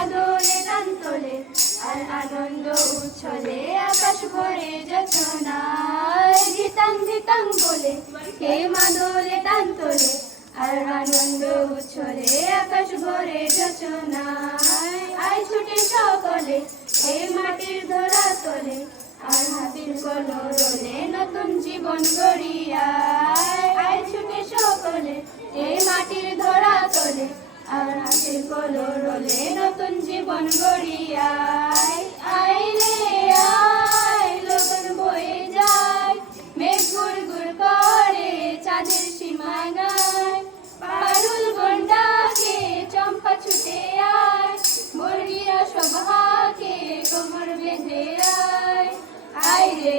মাদলে টান তোলে আর আনন্দ উচ্ছলে আকাশ ভরে যোছনায় ধিতাং ধিতাং বলে কে মাদলে টান তোলে আর আনন্দ উচ্ছলে আকাশ ভরে যোছনায় আয় ছুটে সকলে এই মাটির ধরা তোলে আর হাতির কলরলে নতুন জীবন গড়িয়ায় আয় ছুটে সকলে এই মাটির ধরা তোলে আর হাতির কলরলে নতুন জীবন গড়িয়ায় আয় রে আয় লগন বয়ে যায় মেঘ গুড় গুড় করে চাঁদের সীমানায় পারুল গন্ডাকে চম্পা ছুটে আয় মুরগিরা সব হাকে কোমর বেঁধে আয় আয় রে